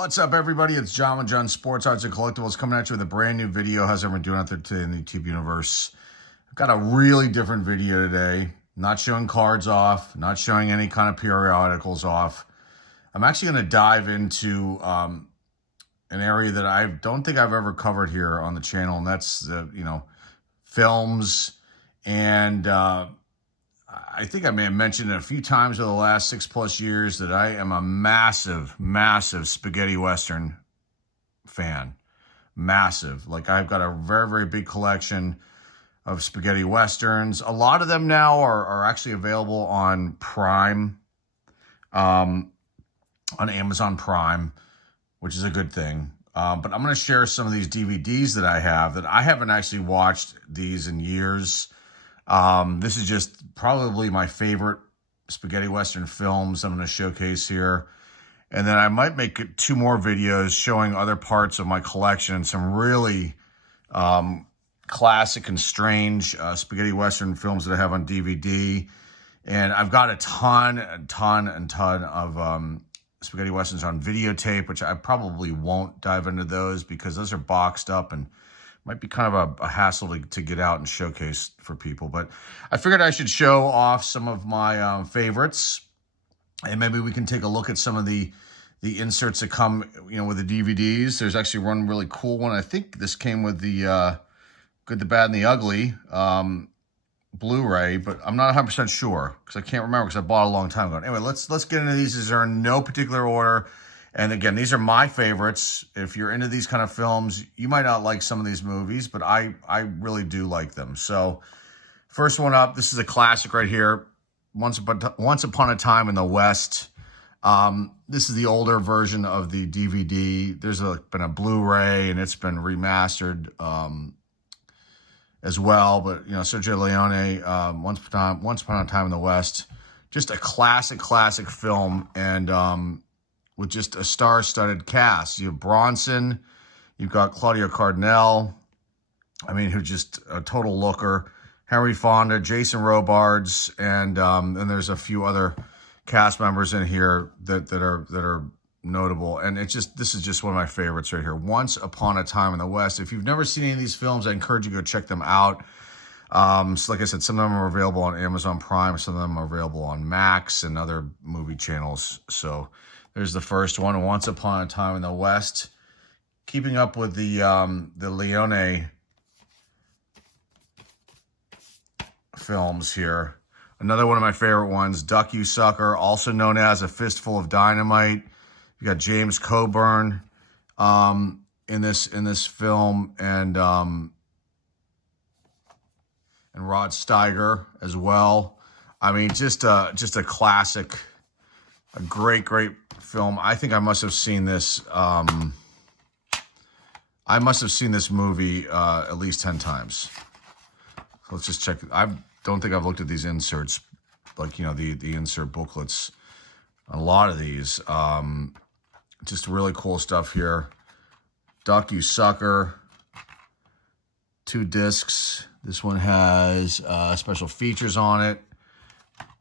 What's up, everybody? It's John with John Sports Arts and Collectibles coming at you with a brand new video. How's everyone doing out there today in the YouTube universe? I've got a really different video today. Not showing cards off, not showing any kind of periodicals off. I'm actually going to dive into an area that I don't think I've ever covered here on the channel, and that's films. And I think I may have mentioned it a few times over the last 6+ years that I am a massive, massive spaghetti Western fan. Massive. Like, I've got a very, very big collection of spaghetti Westerns. A lot of them now are actually available on Prime, on Amazon Prime, which is a good thing. But I'm going to share some of these DVDs that I have that I haven't actually watched these in years. This is just probably my favorite spaghetti Western films I'm going to showcase here. And then I might make 2 more videos showing other parts of my collection, some really classic and strange spaghetti Western films that I have on DVD. And I've got a ton of spaghetti Westerns on videotape, which I probably won't dive into those because those are boxed up and might be kind of a hassle to get out and showcase for people. But I figured I should show off some of my favorites, and maybe we can take a look at some of the inserts that come, with the DVDs. There's actually one really cool one. I think this came with the Good, the Bad, and the Ugly Blu-ray, but I'm not 100% sure because I can't remember because I bought it a long time ago. Anyway, let's get into these. These are in no particular order. And again, these are my favorites. If you're into these kind of films, you might not like some of these movies, but I really do like them. So first one up, this is a classic right here. Once Upon a Time in the West. This is the older version of the DVD. There's been a Blu-ray and it's been remastered as well. But, Sergio Leone, Once Upon a Time in the West. Just a classic film. And with just a star-studded cast. You have Bronson, you've got Claudia Cardinale, who's just a total looker, Henry Fonda, Jason Robards, and there's a few other cast members in here that are notable. And this is just one of my favorites right here. Once Upon a Time in the West. If you've never seen any of these films, I encourage you to go check them out. So like I said, some of them are available on Amazon Prime, some of them are available on Max and other movie channels. So there's the first one, Once Upon a Time in the West. Keeping up with the Leone films here. Another one of my favorite ones, Duck You Sucker, also known as A Fistful of Dynamite. You got James Coburn in this film, and Rod Steiger as well. Just a classic, a great film. I think I must have seen this. I must have seen this movie at least 10 times. So let's just check. I don't think I've looked at these inserts, like the insert booklets. A lot of these, just really cool stuff here. Duck You Sucker, 2 discs. This one has special features on it,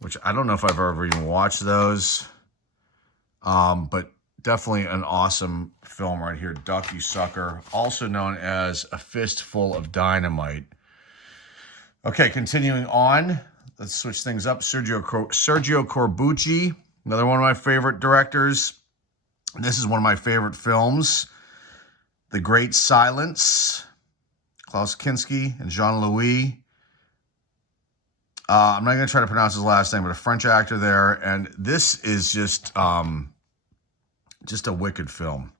which I don't know if I've ever even watched those. But definitely an awesome film right here, Duck You Sucker, also known as A Fistful of Dynamite. Okay, continuing on, let's switch things up. Sergio Corbucci, another one of my favorite directors. This is one of my favorite films, The Great Silence, Klaus Kinski and Jean-Louis. I'm not going to try to pronounce his last name, but a French actor there. And this is just a wicked film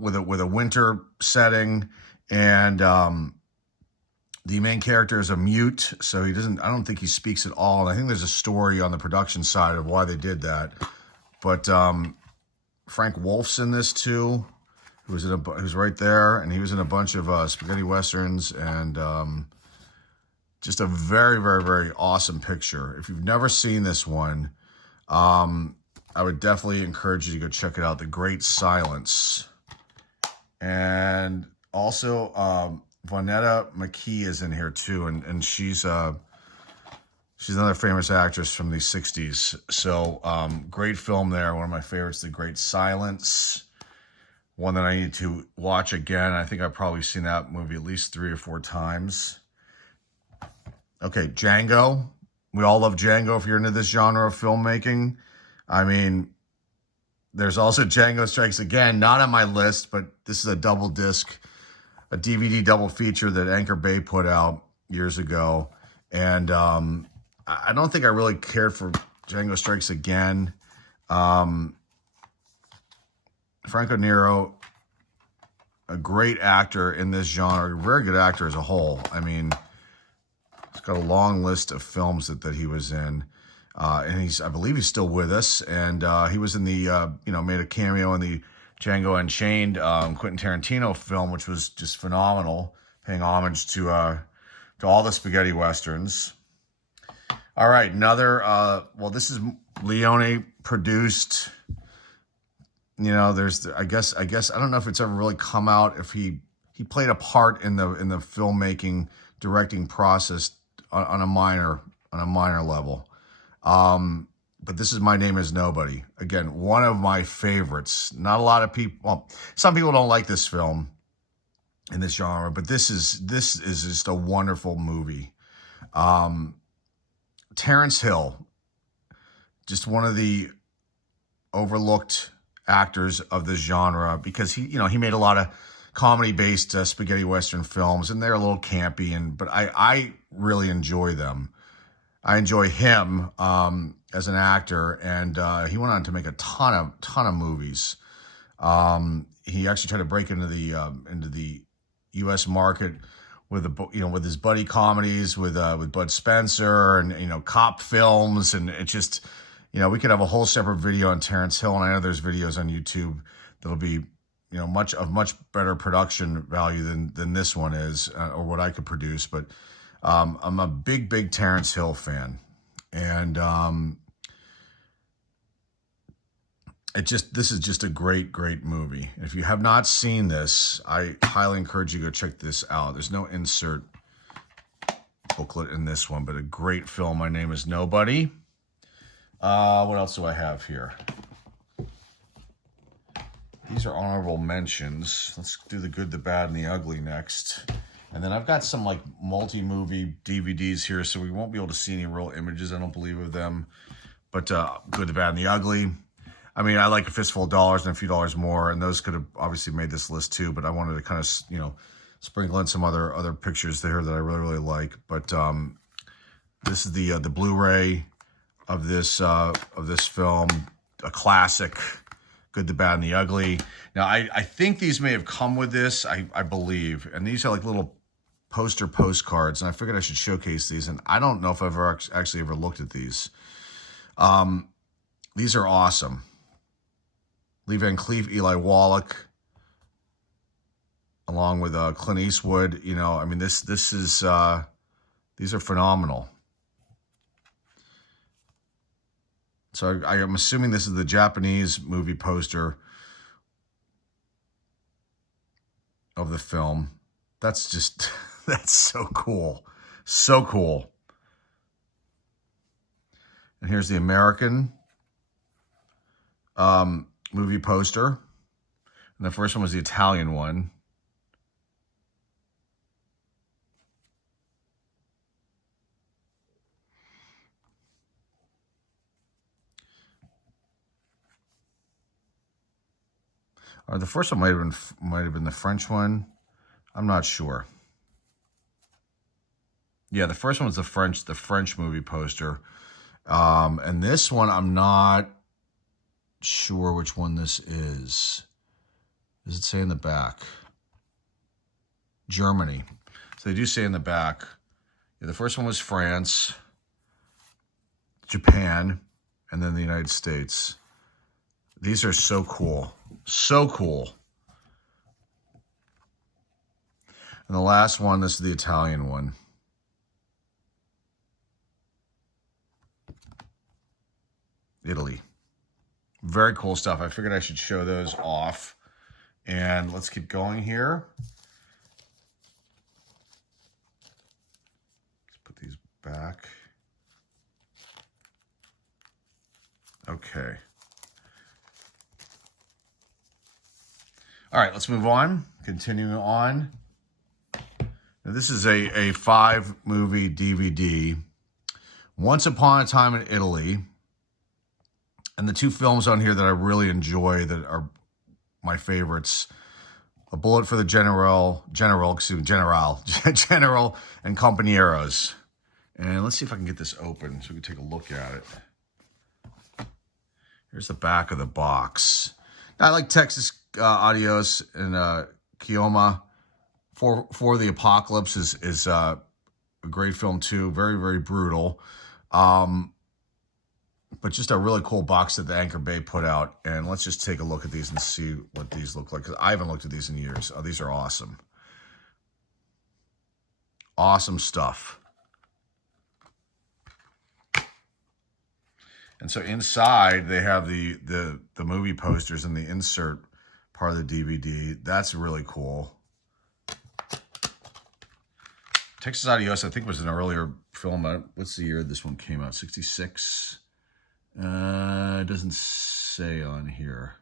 with a winter setting. And the main character is a mute, so I don't think he speaks at all. And I think there's a story on the production side of why they did that. But Frank Wolf's in this too, who's right there. And he was in a bunch of spaghetti Westerns, and just a very, very, very awesome picture. If you've never seen this one, I would definitely encourage you to go check it out. The Great Silence. And also, Vonetta McKee is in here too, and she's She's another famous actress from the 60s. So great film there. One of my favorites, The Great Silence. One that I need to watch again. I think I've probably seen that movie at least 3 or 4 times. Okay, Django. We all love Django if you're into this genre of filmmaking. I mean, there's also Django Strikes Again, not on my list, but this is a double disc, a DVD double feature that Anchor Bay put out years ago. And I don't think I really cared for Django Strikes Again. Franco Nero, a great actor in this genre, a very good actor as a whole. I mean, he's got a long list of films that he was in. And I believe he's still with us. And he was in the, made a cameo in the Django Unchained Quentin Tarantino film, which was just phenomenal, paying homage to all the spaghetti westerns. All right, another, this is Leone produced. There's, I guess, I don't know if it's ever really come out, if he played a part in the filmmaking, directing process on a minor level. But this is My Name Is Nobody. Again, one of my favorites. Not a lot of people, well, some people don't like this film in this genre, but this is just a wonderful movie. Terrence Hill, just one of the overlooked actors of this genre, because he made a lot of comedy-based spaghetti western films, and they're a little campy, but I really enjoy them. I enjoy him as an actor, and he went on to make a ton of movies. He actually tried to break into the U.S. market with his buddy comedies with Bud Spencer and cop films, and it just we could have a whole separate video on Terrence Hill, and I know there's videos on YouTube that'll be much better production value than this one is, or what I could produce. But I'm a big Terrence Hill fan, and this is just a great movie. If you have not seen this, I highly encourage you to go check this out. There's no insert booklet in this one, but a great film. My Name Is Nobody. What else do I have here? These are honorable mentions. Let's do the good, the bad, and the ugly next. And then I've got some like multi-movie DVDs here, so we won't be able to see any real images, I don't believe, of them. But good, the bad, and the ugly. I mean, I like A Fistful of Dollars and A Few Dollars More, and those could have obviously made this list too, but I wanted to kind of, sprinkle in some other pictures there that I really like. But this is the Blu-ray of this film, a classic, Good, the Bad, and the Ugly. Now, I think these may have come with this, I believe, and these are like little postcards, and I figured I should showcase these, and I don't know if I've actually ever looked at these. These are awesome. Lee Van Cleef, Eli Wallach, along with Clint Eastwood. I mean, this is these are phenomenal. So I am assuming this is the Japanese movie poster of the film. That's just, that's so cool. So cool. And here's the American movie poster. And the first one was the Italian one. Or the first one might have been the French one. I'm not sure. Yeah, the first one was the French movie poster. And this one, I'm not sure which one this is. Does it say in the back? Germany. So they do say in the back. Yeah, the first one was France, Japan, and then the United States. These are so cool. So cool. And the last one, this is the Italian one. Italy. Very cool stuff. I figured I should show those off. And let's keep going here. Let's put these back. Okay. All right, let's move on. Continuing on. Now, this is a 5-movie DVD. Once Upon a Time in Italy. And the 2 films on here that I really enjoy that are my favorites. A Bullet for the General, and Compañeros. And let's see if I can get this open so we can take a look at it. Here's the back of the box. Now, I like Texas Adios and Kioma. For the Apocalypse is a great film too. Very, very brutal. But just a really cool box that the Anchor Bay put out. And let's just take a look at these and see what these look like. Because I haven't looked at these in years. Oh, these are awesome. Awesome stuff. And so inside, they have the movie posters and the insert part of the DVD. That's really cool. Texas Adios, I think, was an earlier film. What's the year this one came out? 66? It doesn't say on here.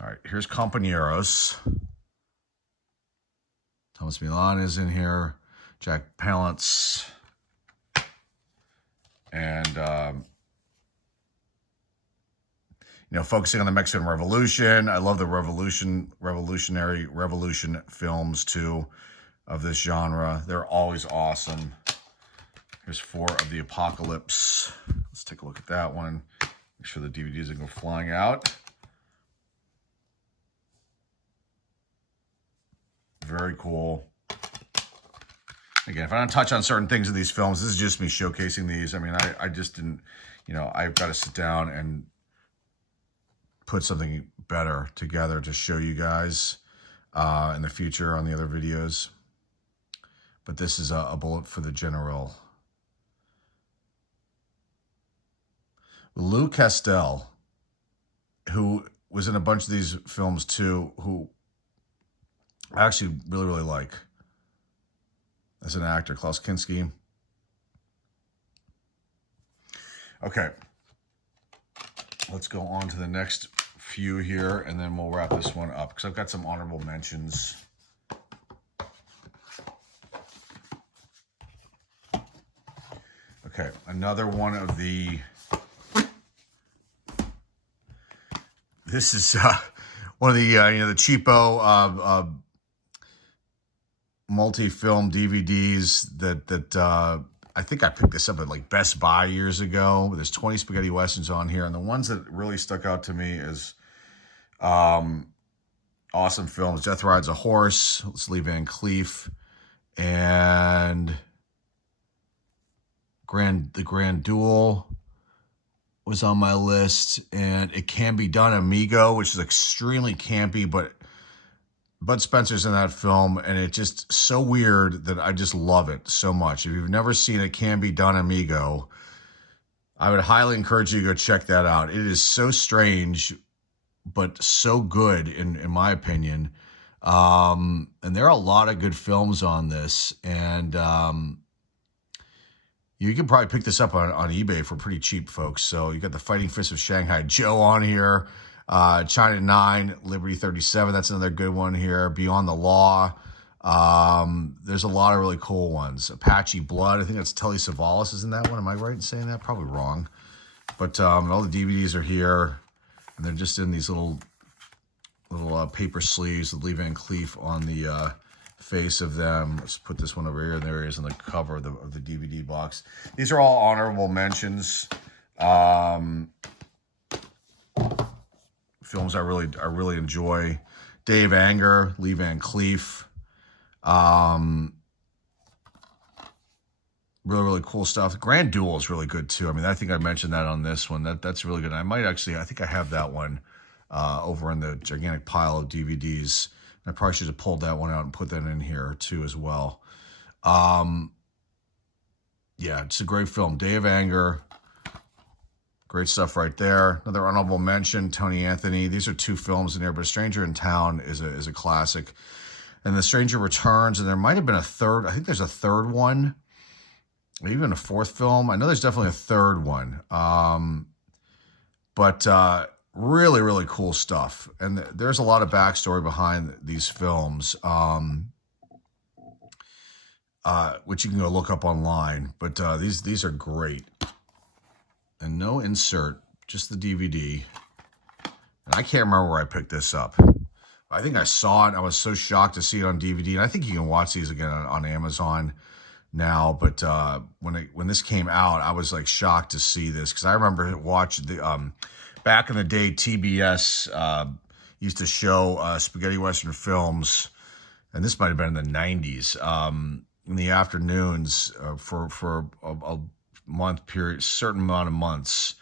All right, here's Compañeros. Thomas Milan is in here. Jack Palance. And, focusing on the Mexican Revolution. I love the revolutionary films, too, of this genre. They're always awesome. Here's 4 of the Apocalypse. Let's take a look at that one. Make sure the DVDs don't go flying out. Very cool. Again, if I don't touch on certain things in these films, this is just me showcasing these. I mean, I just didn't, I've got to sit down and put something better together to show you guys in the future on the other videos. But this is a Bullet for the General. Lou Castel, who was in a bunch of these films too, who I actually really, really like as an actor. Klaus Kinski. Okay. Let's go on to the next few here, and then we'll wrap this one up, because I've got some honorable mentions. Okay, another one of the... This is one of the, the cheapo multi-film DVDs that I think I picked this up at like Best Buy years ago. There's 20 spaghetti westerns on here, and the ones that really stuck out to me is awesome films. Death Rides a Horse, Lee Van Cleef, and The Grand Duel was on my list, and It Can Be Done, Amigo, which is extremely campy, but Bud Spencer's in that film, and it's just so weird that I just love it so much. If you've never seen It Can Be Done, Amigo, I would highly encourage you to go check that out. It is so strange, but so good, in my opinion. And there are a lot of good films on this, and you can probably pick this up on eBay for pretty cheap, folks. So you got The Fighting Fist of Shanghai Joe on here. China 9, Liberty 37, that's another good one here. Beyond the Law. There's a lot of really cool ones. Apache Blood, I think that's Telly Savalas is in that one. Am I right in saying that? Probably wrong. But all the DVDs are here, and they're just in these little paper sleeves with Lee Van Cleef on the face of them. Let's put this one over here. There he is on the cover of the DVD box. These are all honorable mentions. Films I really enjoy. Day of Anger, Lee Van Cleef. Really cool stuff. Grand Duel is really good too. I mean, I think I mentioned that on this one. That's really good. I think I have that one over in the gigantic pile of DVDs. I probably should have pulled that one out and put that in here too as well. Yeah, it's a great film. Day of Anger. Great stuff right there. Another honorable mention, Tony Anthony. These are 2 films in there, but A Stranger in Town is a classic. and The Stranger Returns, and there might have been a third. I think there's a third one, or even a fourth film. I know there's definitely a third one. But really, really cool stuff. And there's a lot of backstory behind these films, which you can go look up online. But these are great. And no insert, just the DVD. And I can't remember where I picked this up. I think I saw it. I was so shocked to see it on DVD. And I think you can watch these again on Amazon now. But when this came out, I was like shocked to see this, because I remember watching the back in the day, TBS used to show spaghetti western films, and this might have been in the 90s, in the afternoons for a month period, certain amount of months.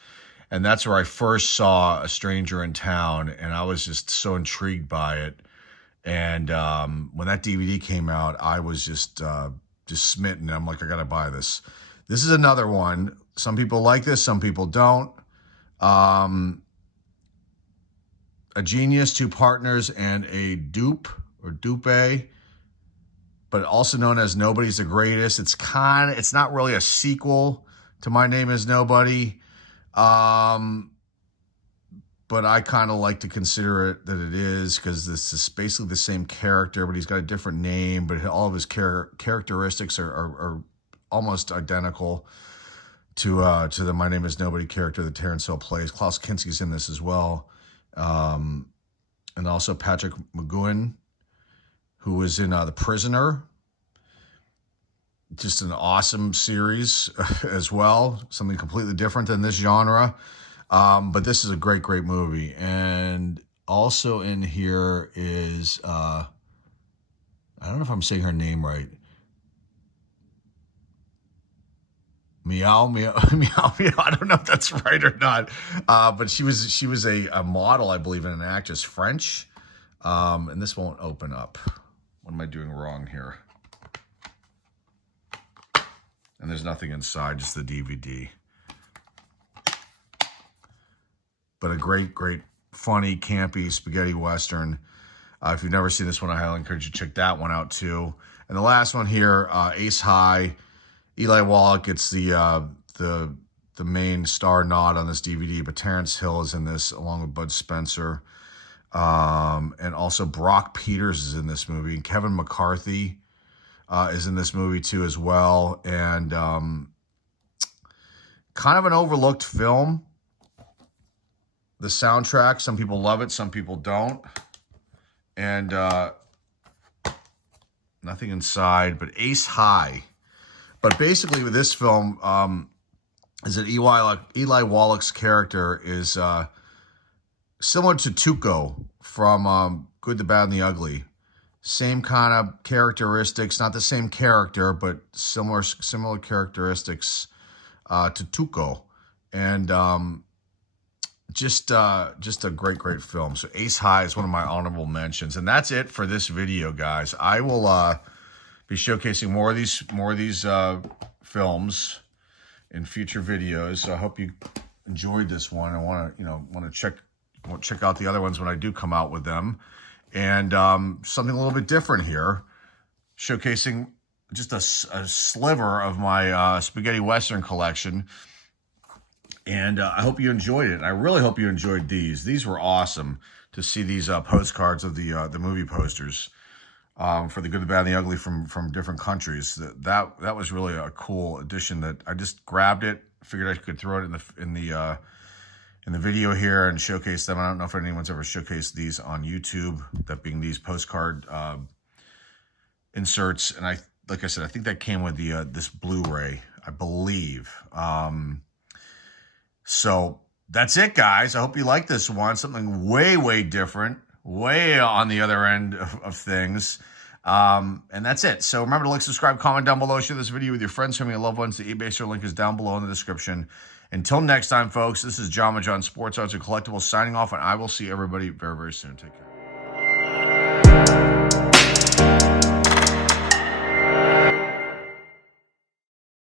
And that's where I first saw A Stranger in Town, and I was just so intrigued by it. And when that DVD came out, I was just smitten. I'm like, I gotta buy this. This is another one. Some people like this, some people don't. A genius, two partners, and a dupe or dupe, but also known as Nobody's the Greatest. It's not really a sequel to My Name is Nobody. But I kind of like to consider it that it is, because this is basically the same character, but he's got a different name, but all of his characteristics are almost identical to the My Name is Nobody character that Terrence Hill plays. Klaus Kinski's in this as well. And also Patrick McGoohan, who was in The Prisoner. Just an awesome series as well. Something completely different than this genre. But this is a great, great movie. And also in here is, I don't know if I'm saying her name right. Meow. I don't know if that's right or not. But she was a model, I believe, and an actress, French. And this won't open up. What am I doing wrong here? And there's nothing inside, just the DVD. But a great, great, funny, campy spaghetti western. If you've never seen this one, I highly encourage you to check that one out too. And the last one here, Ace High. Eli Wallach gets the main star nod on this DVD, but Terrence Hill is in this along with Bud Spencer. And also Brock Peters is in this movie. And Kevin McCarthy is in this movie too as well. And kind of an overlooked film. The soundtrack, some people love it, some people don't. And nothing inside, but Ace High. But basically with this film, is that Eli Wallach's character is similar to Tuco from Good, the Bad, and the Ugly. Same kind of characteristics, not the same character, but similar characteristics to Tuco. And just a great, great film. So Ace High is one of my honorable mentions. And that's it for this video, guys. I will be showcasing more of these films in future videos. So I hope you enjoyed this one. I want to check out the other ones when I do come out with them. And something a little bit different here, showcasing just a sliver of my spaghetti western collection. And I hope you enjoyed it. And I really hope you enjoyed these. These were awesome to see these postcards of the movie posters for The Good, the Bad, and the Ugly from different countries. That was really a cool addition that I just grabbed it, figured I could throw it in the video here and showcase them. I don't know if anyone's ever showcased these on YouTube, that being these postcard inserts. And like I said, I think that came with this Blu-ray, I believe. So that's it, guys. I hope you like this one. Something way, way different, way on the other end of things. And that's it. So remember to like, subscribe, comment down below, share this video with your friends, family, and loved ones. The eBay store link is down below in the description. Until next time, folks, this is John Sports Arts and Collectibles signing off, and I will see everybody very, very soon. Take care.